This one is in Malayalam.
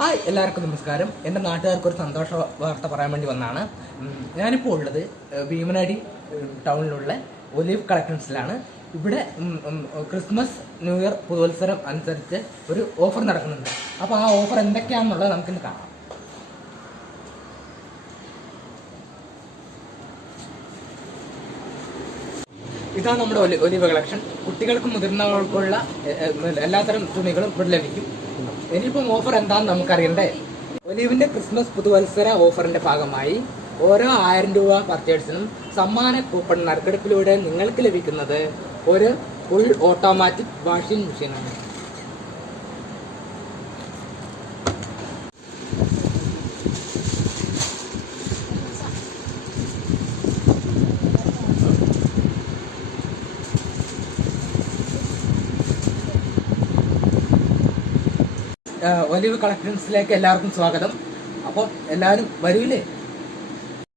ഹായ്, എല്ലാവർക്കും നമസ്കാരം. എൻ്റെ നാട്ടുകാർക്ക് ഒരു സന്തോഷ വാർത്ത പറയാൻ വേണ്ടി വന്നതാണ്. ഞാനിപ്പോൾ ഉള്ളത് ഭീമനാടി ടൗണിലുള്ള ഒലിവ് കളക്ഷൻസിലാണ്. ഇവിടെ ക്രിസ്മസ്, ന്യൂ ഇയർ, പുതുവത്സരം അനുസരിച്ച് ഒരു ഓഫർ നടക്കുന്നുണ്ട്. അപ്പോൾ ആ ഓഫർ എന്തൊക്കെയാണെന്നുള്ളത് നമുക്കിന്ന് കാണാം. ഇതാണ് നമ്മുടെ ഒലിവ് കളക്ഷൻ. കുട്ടികൾക്കും മുതിർന്നവർക്കുള്ള എല്ലാത്തരം തുണികളും ഇവിടെ ലഭിക്കും. ഇനിയിപ്പം ഓഫർ എന്താണെന്ന് നമുക്കറിയണ്ടേ. ഒലിവിന്റെ ക്രിസ്മസ് പുതുവത്സര ഓഫറിന്റെ ഭാഗമായി ഓരോ 1000 രൂപ പർച്ചേഴ്സിനും സമ്മാന കൂപ്പൺ നറുക്കെടുപ്പിലൂടെ നിങ്ങൾക്ക് ലഭിക്കുന്നത് ഒരു ഫുൾ ഓട്ടോമാറ്റിക് വാഷിംഗ് മെഷീനാണ്. ഒലിവ് കളക്ഷൻസിലേക്ക് എല്ലാവർക്കും സ്വാഗതം. അപ്പോൾ എല്ലാവരും വരൂലേ?